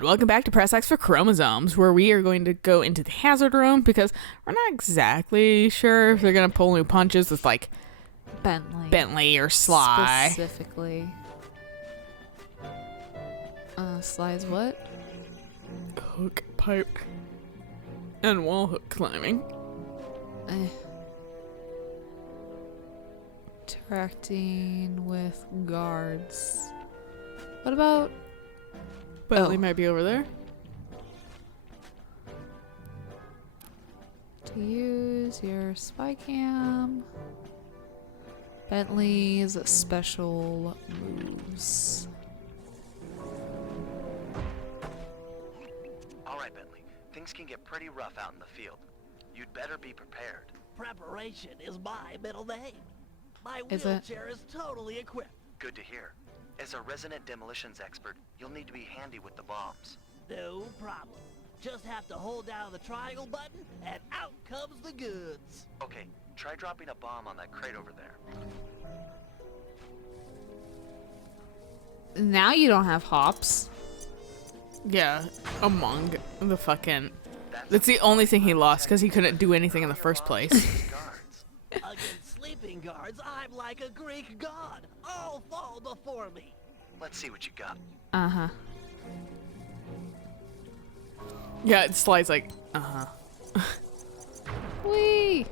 And welcome back to Press X for Chromosomes, where we are going to go into the hazard room because we're not exactly sure if they're going to pull new punches with, like, Bentley or Sly. Specifically. Sly's what? Hook, pipe, and wall hook climbing. Interacting with guards. What about... Bentley might be over there. To use your spy cam. Bentley's special moves. Alright, Bentley. Things can get pretty rough out in the field. You'd better be prepared. Preparation is my middle name. My Is it? wheelchair is totally equipped. Good to hear. As a resident demolitions expert, you'll need to be handy with the bombs. No problem. Just have to hold down the triangle button, and out comes the goods. Okay, try dropping a bomb on that crate over there. Now you don't have hops. Yeah, among the fucking... That's the only thing he lost, because he couldn't do anything in the first place. Guards. Against sleeping guards, I'm like a Greek god. All fall before me. Let's see what you got. Uh-huh. Yeah, Sly's like, Whee!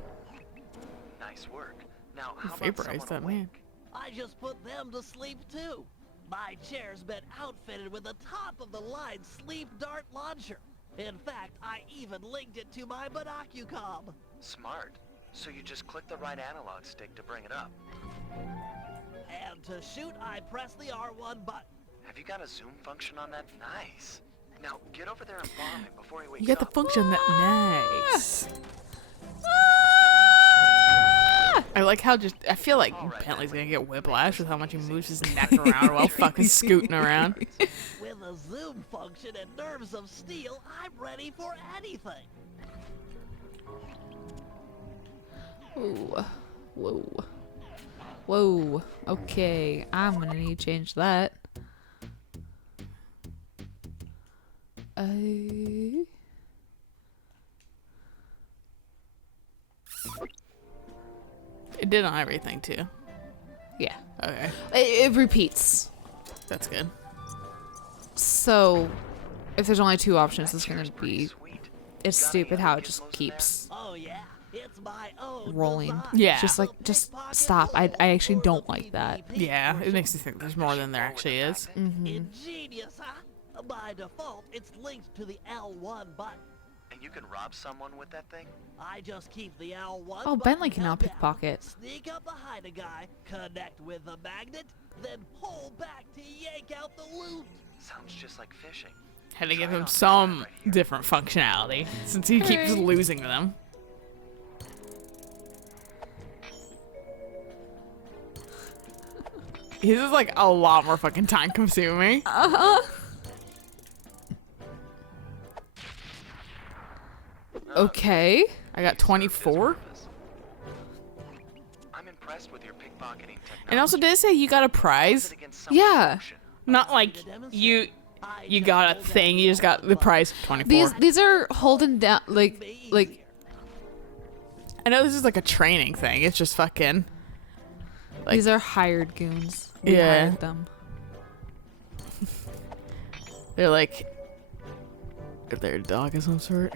Nice work. Now, how about Vaporized someone that man. awake? I just put them to sleep too. My chair's been outfitted with a top-of-the-line sleep dart launcher. In fact, I even linked it to my binocucom. Smart. So you just click the right analog stick to bring it up. And to shoot, I press the R1 button. Have you got a zoom function on that? Nice. Now, get over there and bomb him before he wakes you got the up. function that nice. I like how I feel like All right, Bentley's Bentley. gonna get whiplash with how much he moves his neck around while fucking scooting around. With a zoom function and nerves of steel, I'm ready for anything. Ooh. Whoa. Whoa. Okay, I'm gonna need to change that. It did on everything too. Yeah. Okay, It repeats. that's good. So, if there's only two options, it's gonna Chair's pretty be... sweet. It's Got stupid any how other it just gizmos in keeps Oh yeah, it's my own rolling. design. Yeah. Just stop. I actually don't like that. Yeah, it makes me think there's more than there actually is. Ingenious, huh? By default, it's linked to the L1 button. And you can rob someone with that thing? I just keep the L1 Oh, button Bentley can now held down, pickpocket. Sneak up behind a guy, connect with the magnet, then pull back to yank out the loot. Sounds just like fishing. Had to give Try it him on the some side right here. different functionality since he keeps Alright. losing them. His is like a lot more fucking time consuming. Okay. I got 24. I'm impressed with your pickpocketing technology. And also, did it say you got a prize? Yeah. Not like you got a thing. You just got the prize for 24. These are holding down like I know this is like a training thing. It's just fucking. Like- these are hired goons. We Yeah. hired them. They're like. They're a dog of some sort.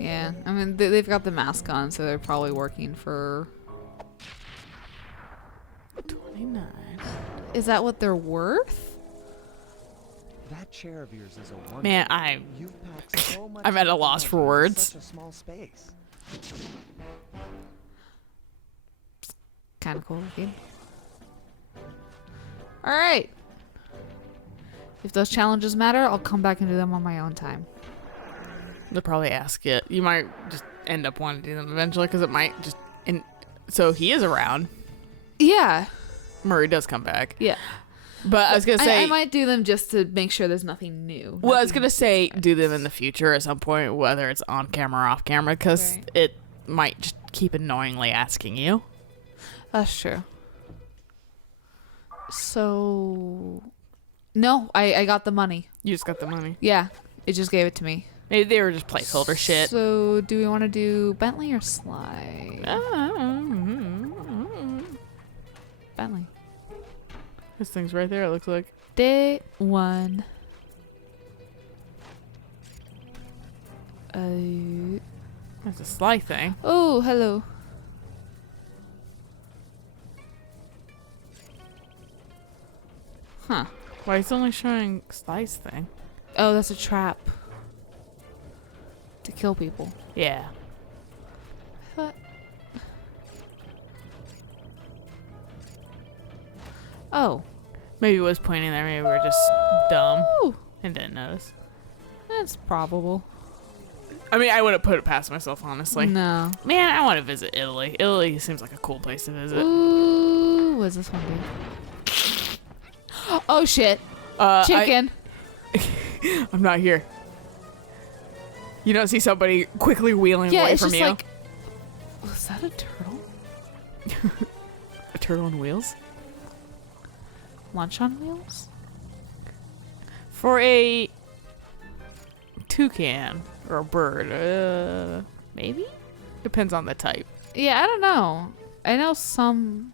Yeah. I mean they've got the mask on, so they're probably working for. 29. Is that what they're worth? That chair of yours is a wonder. Man, You've packed so much I'm at a loss for technology into words. Such a small space. Kind of cool looking. All right. If those challenges matter, I'll come back and do them on my own time. They'll probably ask it. You might just end up wanting to do them eventually because it might just. So he is around. Yeah. Murray does come back. Yeah. But I was going to say. I might do them just to make sure there's nothing new. Well, I was Nothing going to say different. do them in the future at some point, whether it's on camera or off camera, because Right. it might just keep annoyingly asking you. That's true. So No, I got the money. You just got the money. Yeah, it just gave it to me. Maybe they were just placeholder shit. So, do we want to do Bentley or Sly? Bentley. This thing's right there, it looks like. Day 1. That's a Sly thing. Oh, hello. Huh. Why is it only showing Sly's thing? Oh, that's a trap. To kill people. Yeah. What? Oh. Maybe it was pointing there. Maybe we were just dumb Ooh, and didn't notice. that's probable. I mean, I wouldn't put it past myself, honestly. No. Man, I want to visit Italy. Italy seems like a cool place to visit. Ooh, what's this one do? Oh shit. Chicken. I'm not here. You don't see somebody quickly wheeling Yeah, away it's from just you. like. Was that a turtle? A turtle on wheels? Lunch on wheels? For a toucan or a bird, maybe? Depends on the type. Yeah, I don't know. I know some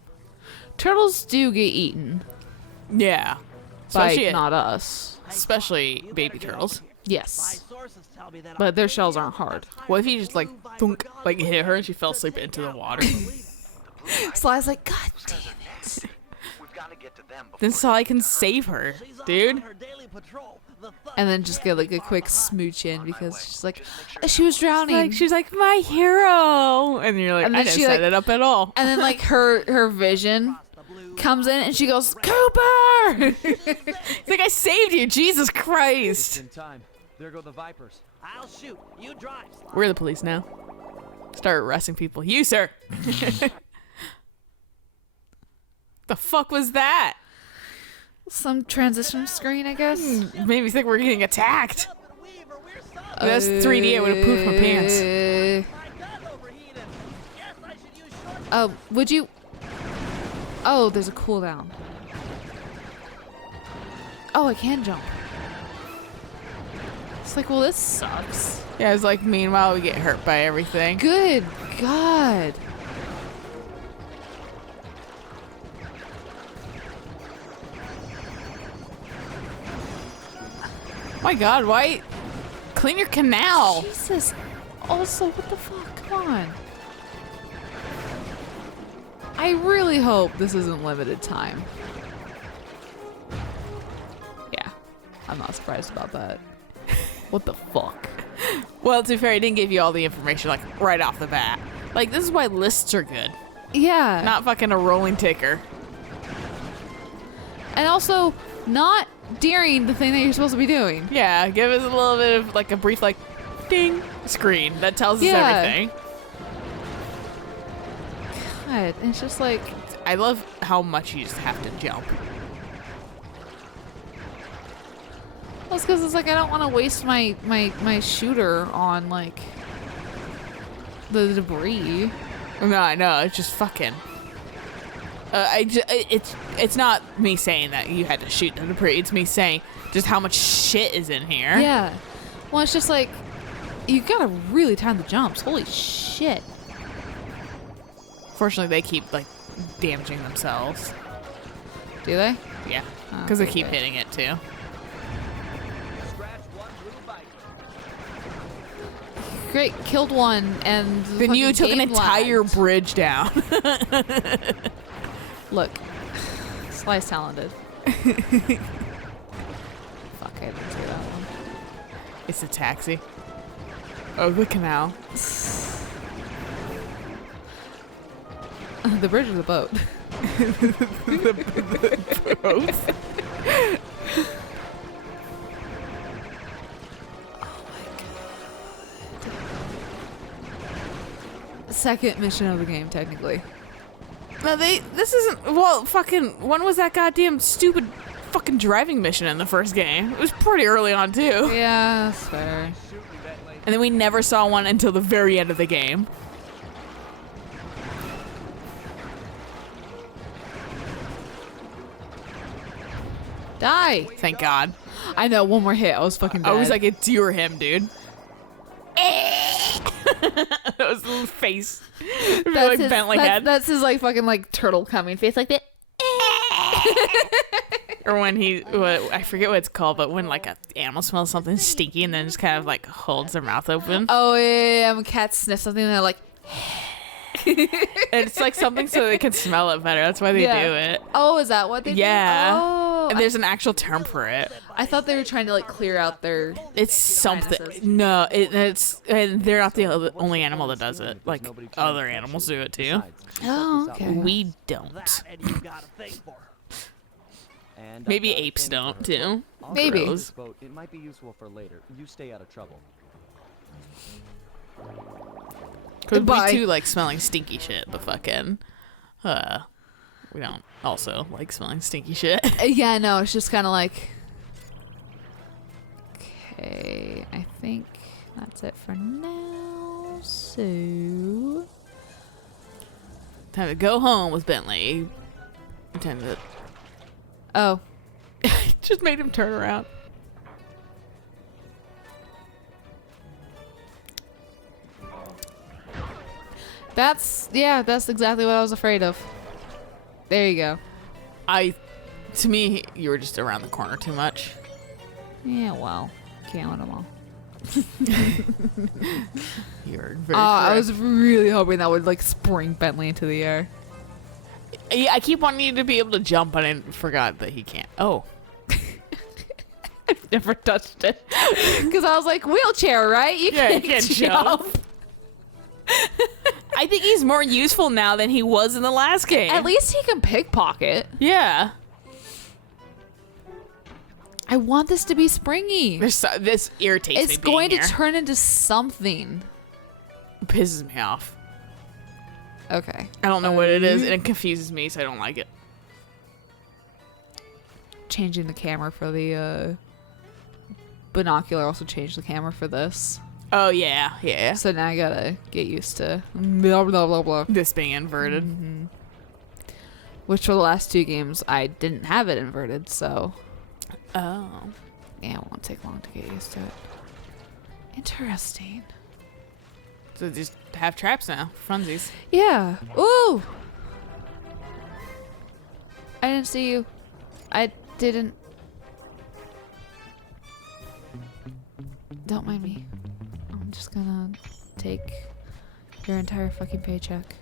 turtles do get eaten Yeah. by Especially, not us. especially baby turtles. Yes, Sources tell me that but their shells aren't hard. What if you just like thunk, like hit her and she fell asleep into the water? Sly's like, God damn it. We've got to get to them Then before Sly can save her, dude. And then just get like a quick smooch in because she's like, she was drowning. Like she's like my hero, and you're like, And I then didn't she, set like- it up at all. And then like her vision comes in and she goes, Cooper! It's like I saved you, Jesus Just Christ. in time. There go the Vipers. I'll shoot. You drive. Sly. We're the police now. Start arresting people. You, sir. The fuck was that? Some transition screen, I guess. Made me think we're getting attacked. If that's 3D, I would have pooped my pants. My gun overheated. Yes, I should use short. Oh, would you? Oh, there's a cooldown. Oh, I can jump. It's like, well, this sucks. Yeah, it's like, meanwhile, we get hurt by everything. Good God. My God, why? Clean your canal. Jesus. Also, what the fuck? Come on. I really hope this isn't limited time. Yeah. I'm not surprised about that. What the fuck? Well, to be fair, I didn't give you all the information, like, right off the bat. Like, this is why lists are good. Yeah. Not fucking a rolling ticker. And also, not during the thing that you're supposed to be doing. Yeah, give us a little bit of, like, a brief, like, ding screen that tells us Yeah. everything. God, it's just like, I love how much you just have to jump. well, it's because it's like I don't want to waste my shooter on like the debris. No, I know. It's just fucking. It's not me saying that you had to shoot the debris. It's me saying just how much shit is in here. Yeah. Well, it's just like you gotta really time the jumps. Holy shit. Fortunately, they keep like damaging themselves. Do they? Yeah, Oh, because they okay, keep good. hitting it too. Scratch one blue Viper. Great, killed one, and the Then you fucking took an game entire lagged. bridge down. Look, Sly's talented. Fuck, I didn't say that one. It's a taxi. Oh, the canal. The bridge or the boat? Both. Second mission of the game, technically. No, this isn't. Well, fucking. When was that goddamn stupid fucking driving mission in the first game? It was pretty early on too. Yeah, that's fair. And then we never saw one until the very end of the game. Die. Thank God. I know, one more hit. I was fucking dead. I was like, it's you or him, dude. That was the little face. Like his, Bentley head. that's his like fucking like turtle coming face like that. Or when I forget what it's called, but when like an animal smells something stinky and then just kind of like holds their mouth open. Oh yeah. When cats sniff something, they're like. It's like something so they can smell it better. That's why they do it. Oh, is that what they do? Yeah. Oh, And there's an actual term for it. I thought they were trying to like clear out their. It's something. Sinuses. No, and they're not the only animal that does it. Like other animals do it too. Oh, okay. We don't. That, and you got a thing for her. And Maybe apes don't too. Maybe. Gross. Boat, it might be useful for later. You stay out of trouble. Could Goodbye. we too like smelling stinky shit, but fucking, we don't also like smelling stinky shit. Yeah, no, it's just kind of like. Okay, I think that's it for now. So. Time to go home with Bentley. Time to Oh, just made him turn around. that's exactly what I was afraid of. There you go. To me, you were just around the corner too much. Yeah, well, can't win them all. You're very. I correct. was really hoping that would like spring Bentley into the air. Yeah, I keep wanting you to be able to jump, but I forgot that he can't. Oh. I've never touched it because I was like, wheelchair, right? You Yeah, you can't can't jump. I think he's more useful now than he was in the last game. At least he can pickpocket. Yeah. I want this to be springy. This irritates me. It's going to being here. turn into something. It pisses me off. Okay. I don't know what it is, and it confuses me, so I don't like it. Changing the camera for the binocular also changed the camera for this. Oh, yeah, yeah. So now I gotta get used to blah, blah, blah, blah. This being inverted. Mm-hmm. Which for the last two games, I didn't have it inverted, so Oh. yeah, it won't take long to get used to it. Interesting. So just have traps now. Funsies. Yeah. Ooh! I didn't see you. I didn't. Don't mind me. I'm just gonna take your entire fucking paycheck.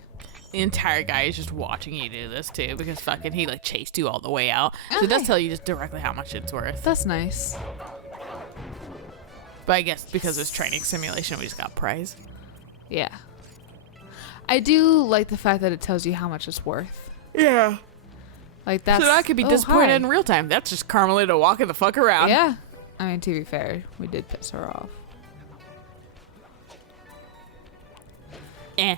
The entire guy is just watching you do this, too, because fucking he, like, chased you all the way out. So it does Okay. tell you just directly how much it's worth. That's nice. But I guess because it's training simulation, we just got prize. Yeah. I do like the fact that it tells you how much it's worth. Yeah. Like that's. So that could be oh, disappointed hi. in real time. That's just Carmelita walking the fuck around. Yeah. I mean, to be fair, we did piss her off. Eh.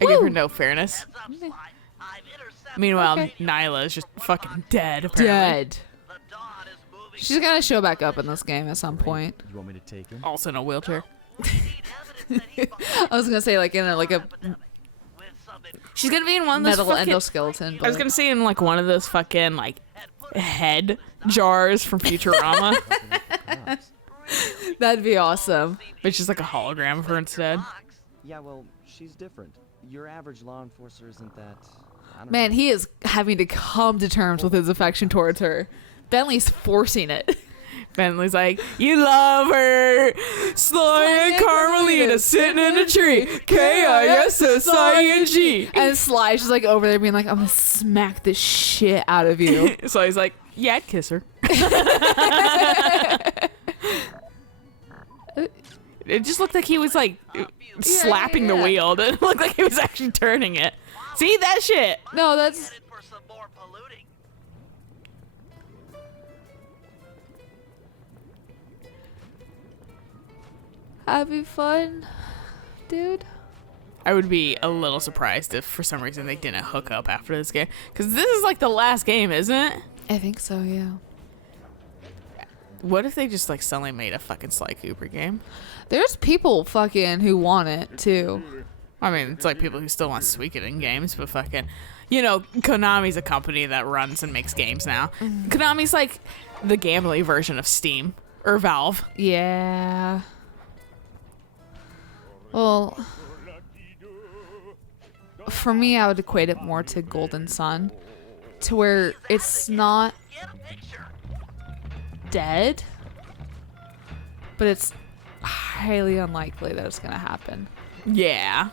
I give her Woo! no fairness. Heads up, Slide. I've intercepted Meanwhile, Okay. Nyla is just fucking dead, apparently. Dead. the Dawn is moving. She's gonna show back up in this game at some point. You want me to take him? Also in a wheelchair. We need evidence that he I was gonna say like in a with some She's gonna be in one of those metal fucking... endoskeleton. I was But gonna say in like one of those fucking like head jars from Futurama, that'd be awesome. which is like a hologram of her instead. Yeah, well, she's different. Your average law enforcer isn't that. I don't Man, he is having to come to terms with his affection towards her. Bentley's forcing it. Bentley's like, you love her, Sly and Carmelita sitting in a tree, K-I-S-S-I-N-G. And Sly's just like over there being like, I'm gonna smack the shit out of you. So he's like, yeah, I'd kiss her. It just looked like he was like slapping the yeah. wheel. It didn't look like he was actually turning it. See that shit? No, that's headed for some more polluting. having fun, dude. I would be a little surprised if for some reason they didn't hook up after this game. Because this is like the last game, isn't it? I think so, yeah. What if they just like suddenly made a fucking Sly Cooper game? There's people fucking who want it too. I mean, it's like people who still want Suikoden games, but fucking, You know, Konami's a company that runs and makes games now. Konami's like the gambling version of Steam or Valve. Yeah. Well, for me, I would equate it more to Golden Sun, to where it's not Get a picture. dead, but it's highly unlikely that it's gonna happen. Yeah.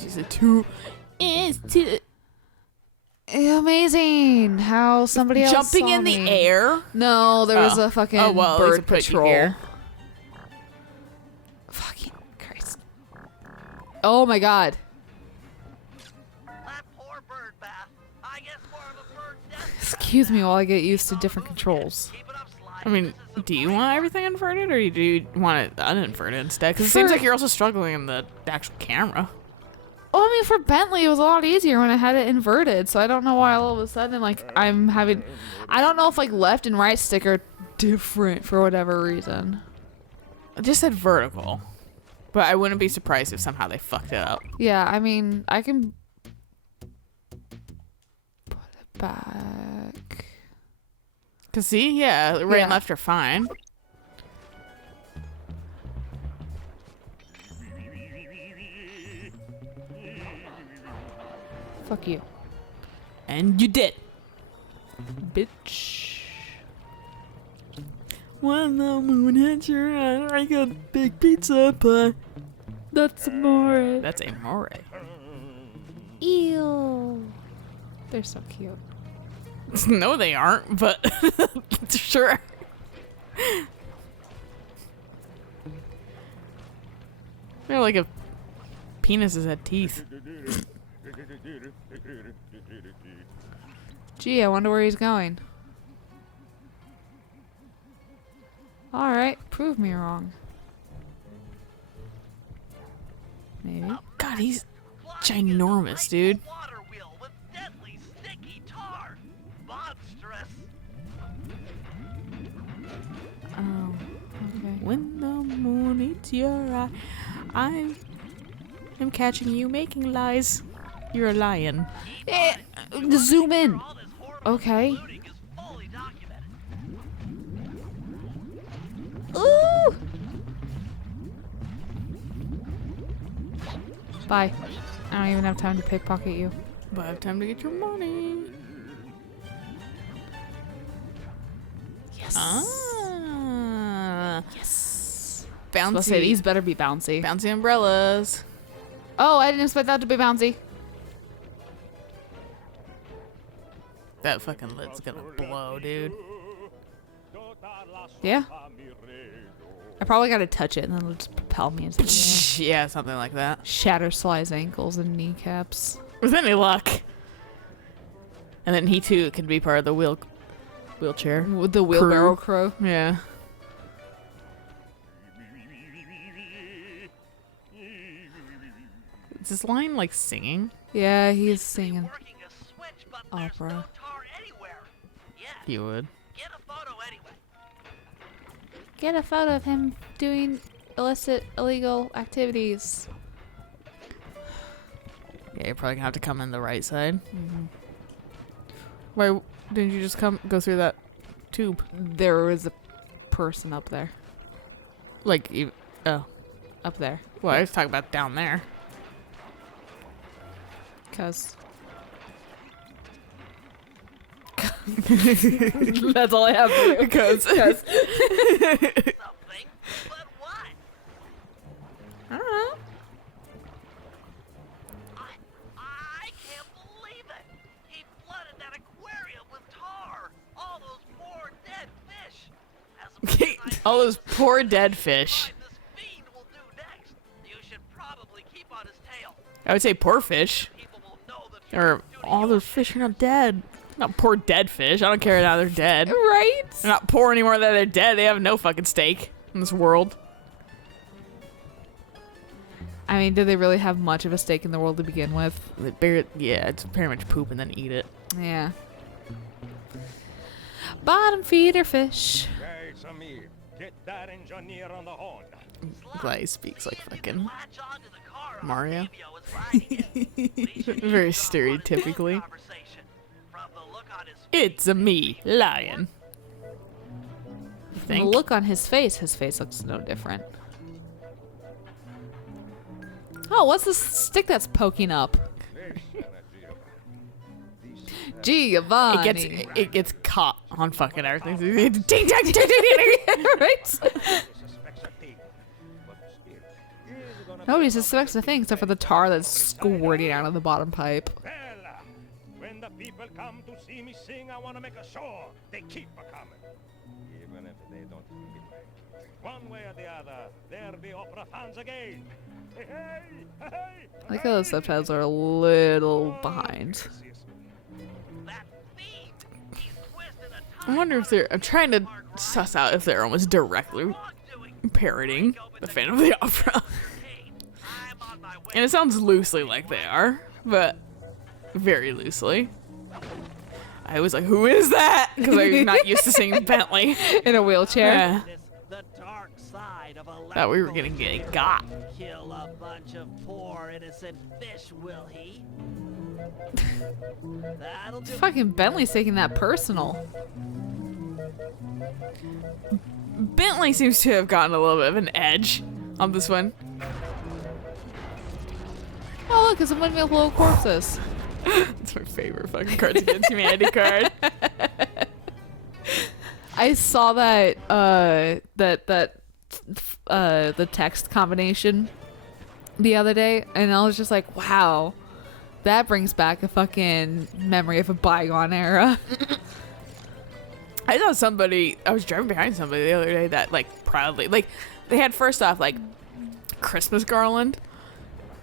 She's a two. It's two. Amazing how somebody else Jumping saw in the me. air. No, there was Oh. a fucking Oh, well, at least bird it put you patrol. here. Fucking Christ. Oh my god. That poor bird bath. I guess more of a bird death. Excuse me while I get used to different controls. Keep it up, Sly. I mean, do you want everything inverted or do you want it uninverted instead? Because it seems For- like you're also struggling in the actual camera. Well, I mean, for Bentley, it was a lot easier when I had it inverted, so I don't know why all of a sudden, like, I'm having... I don't know if, like, left and right stick are different for whatever reason. I just said vertical. But I wouldn't be surprised if somehow they fucked it up. Yeah, I mean, I can... put it back... Because see, yeah, right Yeah. and left are fine. Fuck you. And you did. Bitch. When the moon hits your eye, I got big pizza pie. That's amore. That's amore. Ew. They're so cute. No, they aren't, but sure. They're like a penises had teeth. Gee, I wonder where he's going. Alright, prove me wrong. Maybe. God, he's ginormous, dude. Water wheel with deadly sticky tar. Monstrous. Oh, okay. When the moon eats your eye, I am catching you making lies. You're a lion. Zoom in. All this horrible Okay. looting is fully documented. Ooh! Bye. I don't even have time to pickpocket you. But I have time to get your money. Yes. Ah. Yes. Bouncy. Let's say these better be bouncy. Bouncy umbrellas. Oh, I didn't expect that to be bouncy. That fucking lid's gonna blow, dude. Yeah. I probably gotta touch it and then it'll just propel me into the air. Yeah, something like that. Shatter Sly's ankles and kneecaps. With any luck. And then he too can be part of the wheelchair. With the wheelbarrow crow. Yeah. Is this line like singing? Yeah, he's singing Working a switch, but there's no opera. tar anywhere. Yeah, He would. get a photo anyway. Get a photo of him doing illicit, illegal activities. Yeah, you're probably gonna have to come in the right side. Why didn't you just go through that tube? There was a person up there. Like, oh. Up there. Well, I was talking about down there. Because. That's all I have for you. Because. Something, but what? I don't know. I can't believe it. He flooded that aquarium with tar. All those poor dead fish. As a precise All those poor dead fish. what this fiend will do next. You should probably keep on his tail. I would say poor fish. People will know the truth. Or due to all your those fish are not dead. Not poor dead fish. I don't care now they're dead. Right? They're not poor anymore that they're dead. They have no fucking stake in this world. I mean, do they really have much of a stake in the world to begin with? Yeah, it's pretty much poop and then eat it. Yeah. Bottom feeder fish. Get that engineer on the horn. Glad he speaks like fucking Latch onto the car Mario. Fabio is riding it. Very stereotypically. From the look on his It's a me, lion. The Think. look on his face looks no different. Oh, what's this stick that's poking up? Giovanni. It gets caught on fucking everything. Ding, ding, ding, ding, ding, ding. Right? Nobody suspects a thing except for the tar that's squirting out of the bottom pipe. Well, when the people come to see me sing, I want to make sure they keep coming. Even if they don't get one way or the other, they're the opera fans again. Hey, hey, hey, I like how the subtitles are a little behind. that thief. He's twisted a I wonder if I'm trying to suss out if they're almost directly parroting the Phantom of the Opera. I'm on my way. And it sounds loosely like they are, but very loosely. I was like, who is that? Because I'm not used to seeing Bentley. In a wheelchair. Yeah. It's the dark side of Thought we were getting got. Kill a bunch of poor innocent fish, will he? That'll do. Fucking Bentley's taking that personal. Bentley seems to have gotten a little bit of an edge on this one. Oh look, it's a windmill full of corpses. It's my favorite fucking Cards Against Humanity card. I saw that the text combination the other day, and I was just like, wow, that brings back a fucking memory of a bygone era. I saw I was driving behind somebody the other day that like proudly, like they had first off like Christmas garland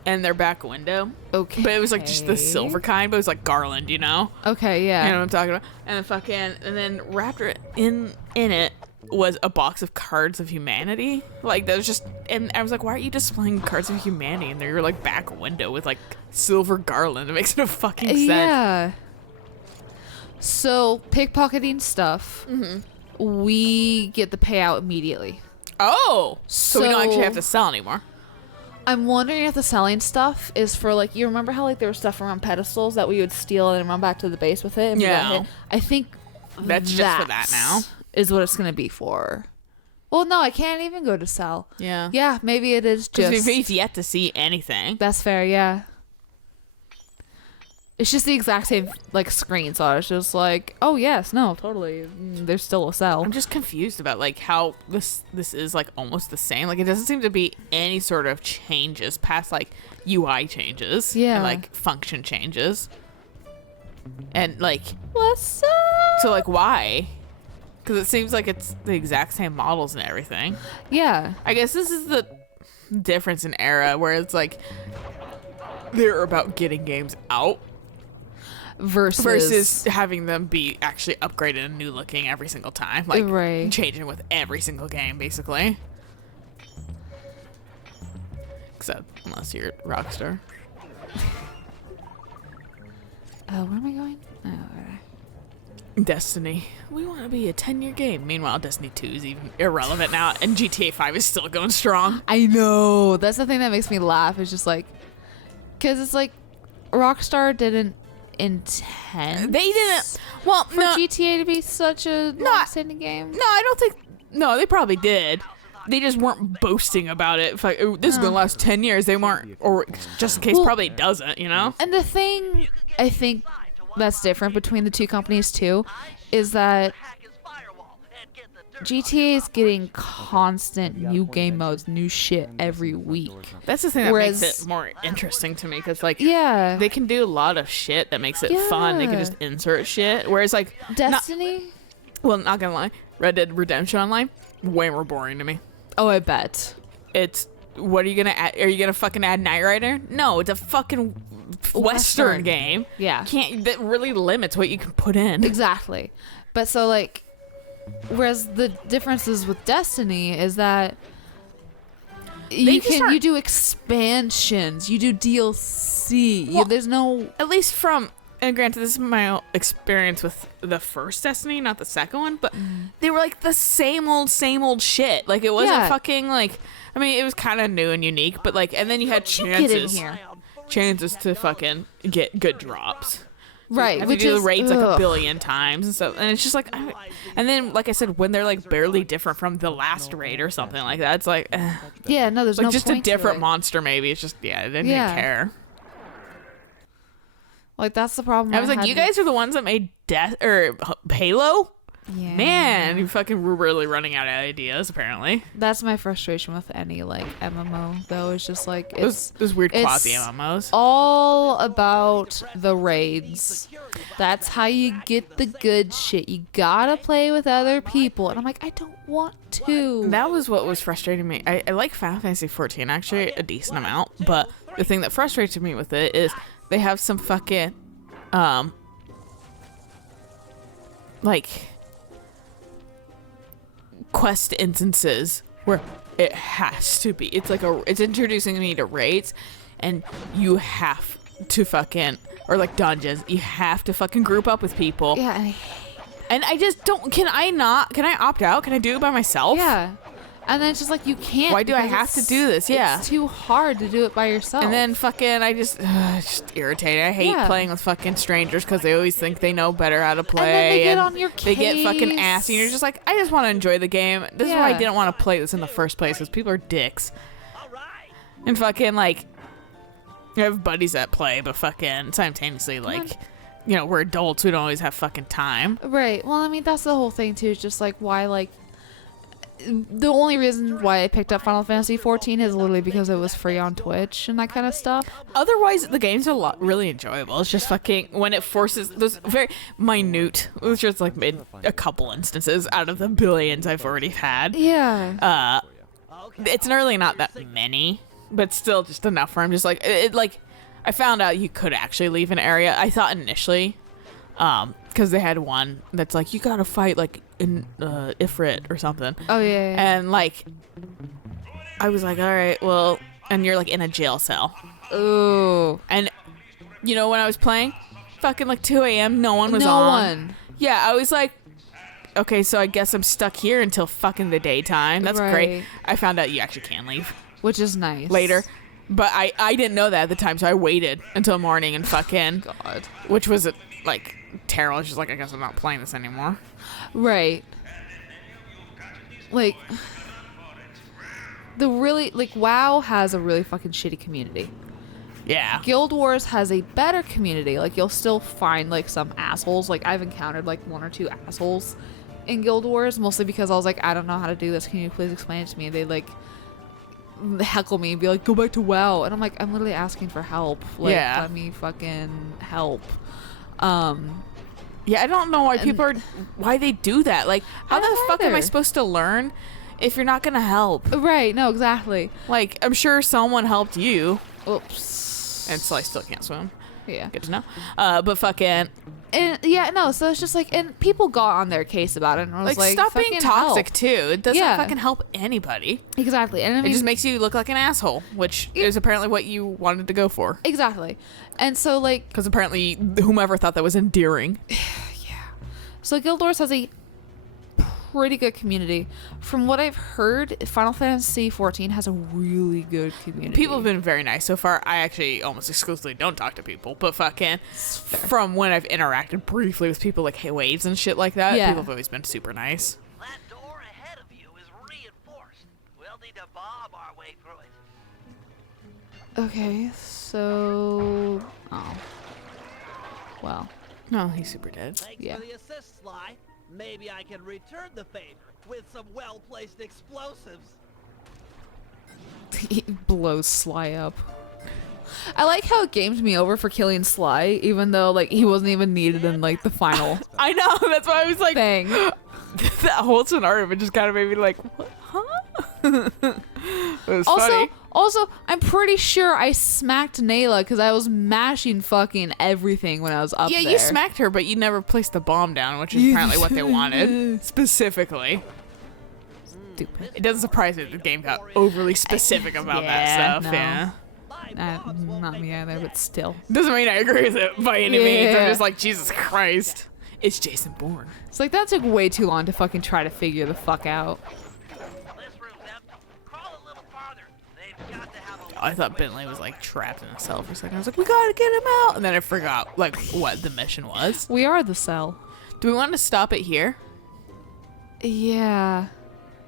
in their back window. Okay. But it was like just the silver kind, but it was like garland, you know? Okay, yeah. You know what I'm talking about? And then wrapped in it was a box of Cards of Humanity. Like that was just, and I was like, why are you displaying Cards of Humanity in your like back window with like silver garland? It makes no fucking sense. Yeah. So pickpocketing stuff, we get the payout immediately. Oh, so we don't actually So- have to sell anymore. I'm wondering if the selling stuff is for like, you remember how like there was stuff around pedestals that we would steal and run back to the base with it? And we got Yeah. hit? I think That's just for that now. is what it's gonna be for. Well, no, I can't even go to sell. Yeah. Yeah, maybe it is Because just. we've yet to see anything. That's fair, yeah. It's just the exact same like screen, so I was just like, oh yes, no, totally. There's still a sell. I'm just confused about like how this is like almost the same. Like it doesn't seem to be any sort of changes past like UI changes. Yeah. And like function changes. And like What's up? so like why? Because it seems like it's the exact same models and everything. Yeah. I guess this is the difference in era where it's like they're about getting games out versus having them be actually upgraded and new looking every single time, like Right. changing with every single game basically, except unless you're Rockstar. Oh, where am I going? Oh, okay. Destiny, we want to be a 10-year game. Meanwhile, Destiny 2 is even irrelevant now, and GTA 5 is still going strong. I know. That's the thing that makes me laugh. It's just like, because it's like, Rockstar didn't intend. They didn't. Well, for no, GTA to be such a long-standing game. no, I don't think. No, they probably did. They just weren't boasting about it. It's like, "Oh, this is gonna last 10 years. They weren't, or just in case, Well- probably doesn't. You know? And the thing I think that's different between the two companies too is that Hack his firewall and get the dirt GTA is getting constant new game modes, new shit every week. That's the thing that makes Whereas- it more interesting to me, because like Yeah. they can do a lot of shit that makes it fun. They can Yeah. just insert shit. Whereas like Destiny? not gonna lie, Red Dead Redemption Online way more boring to me. Oh, I bet. It's what are you gonna add? Are you gonna fucking add Knight Rider? No, it's a fucking Western game. Yeah. That really limits what you can put in. Exactly. But so like whereas the differences with Destiny is that just aren't- you do expansions, you do DLC. Well- There's no At least from and granted, this is my experience with the first Destiny, not the second one, but they were like the same old shit. Like it wasn't Yeah. fucking like. I mean, it was kind of new and unique, but like, and then you had chances to fucking get good drops. Right, Have which to do is the raids like a ugh. billion times and stuff, and it's just like, and then like I said, when they're like barely different from the last raid or something like that, it's like, Yeah, no, there's like no just a point to different it. monster. Maybe it's just I didn't Yeah. care. Like that's the problem. I was like, had you with- guys are the ones that made Halo. Yeah. Man, you fucking were really running out of ideas. Apparently, That's my frustration with any like MMO though. It's just like it's those weird it's quasi MMOs. all about the raids. That's how you get the good shit. You gotta play with other people, and I'm like, I don't want to. That was what was frustrating me. I like Final Fantasy 14 actually a decent amount, but the thing that frustrated me with it is they have some fucking like quest instances where it has to be. It's like it's introducing me to raids, and you have to fucking, or like dungeons, you have to fucking group up with people. Yeah, And I just don't. Can I opt out? Can I do it by myself? yeah. And then it's just like you can't. Why do I because have to it's- do this? Yeah. It's too hard to do it by yourself. And then fucking, it's just irritating. I hate Yeah. playing with fucking strangers because they always think they know better how to play. And then they get on your They get fucking case. assy, and you're just like, I just want to enjoy the game. This is why I Yeah. didn't want to play this in the first place, because people are dicks. All right. And fucking, like, I have buddies that play, but fucking simultaneously, like, you know, we're adults. We don't always have fucking time. Right. Well, I mean, that's the whole thing too. It's just like why, like, the only reason why I picked up Final Fantasy 14 is literally because it was free on Twitch and that kind of stuff. Otherwise, the game's really enjoyable. It's just fucking when it forces those very minute, which is like made a couple instances out of the billions I've already had. Yeah. It's really not that many, but still just enough where I'm just like, like, I found out you could actually leave an area. I thought initially, because they had one that's like, you gotta fight like in Ifrit or something. Oh yeah. And like, I was like, all right, well, and you're like in a jail cell. Ooh. And you know, when I was playing, fucking like 2 a.m., no one was No on. one. Yeah, I was like, okay, so I guess I'm stuck here until fucking the daytime. That's Right. great. I found out you actually can leave Which is nice. later. But I didn't know that at the time, so I waited until morning and fucking, God. which was like terrible. I was just like, I guess I'm not playing this anymore. Right. Like, WoW has a really fucking shitty community. Yeah. Guild Wars has a better community. Like, you'll still find, like, some assholes. Like, I've encountered, like, 1 or 2 assholes in Guild Wars, mostly because I was like, I don't know how to do this. Can you please explain it to me? They, like, heckle me and be like, go back to WoW. And I'm like, I'm literally asking for help. Like, Yeah. let me fucking help. Yeah, I don't know why why they do that. Like, how I the don't fuck am I either. supposed to learn if you're not gonna help? Right, no, exactly. Like, I'm sure someone helped you. Oops. And so I still can't swim. Yeah. Good to know. But fucking, And yeah, no, so it's just like, and people got on their case about it, and I was like, stop being fucking toxic help. too. It doesn't Yeah. fucking help anybody. Exactly. And I It mean, just makes you look like an asshole, which is apparently what you wanted to go for. exactly. And so, like, Because apparently, whomever thought that was endearing. so Guild Wars has a pretty good community. From what I've heard, Final Fantasy 14 has a really good community. People have been very nice so far. I actually almost exclusively don't talk to people, but fucking, from when I've interacted briefly with people like Hey Waves and shit like that, Yeah. people have always been super nice. That door ahead of you is reinforced. We'll need to bomb our way through it. Okay, so... Oh. Well. No, he's super dead. Thanks Yeah. for the assist, Sly. Maybe I can return the favor with some well-placed explosives. He blows Sly up. I like how it gamed me over for killing Sly, even though, like, he wasn't even needed in, like, the final I know, that's why I was like, thing. that whole scenario just kind of made me like, what? Huh? It was funny. Also, I'm pretty sure I smacked Nayla because I was mashing fucking everything when I was up Yeah, there. you smacked her, but you never placed the bomb down, which is apparently what they wanted. Specifically. Stupid. It doesn't surprise me that the game got overly specific about that Yeah, stuff, no. yeah. My Not me either, but still. Doesn't mean I agree with it by any means. I'm Yeah. just like, Jesus Christ. It's Jason Bourne. It's like that took way too long to fucking try to figure the fuck out. This room's empty. Crawl a little farther. They've got to have a I thought Bentley was like trapped in a cell for a second. I was like, we gotta get him out. And then I forgot like what the mission was. We are the cell. Do we want to stop it here Yeah.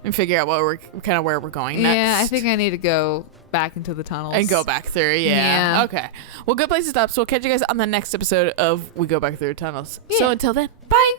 and figure out what we're kind of where we're going next? Yeah, I think I need to go back into the tunnels. And go back through, yeah. Yeah. Okay. Well, good place to stop. So we'll catch you guys on the next episode of We Go Back Through Tunnels. So Yeah. until then, bye.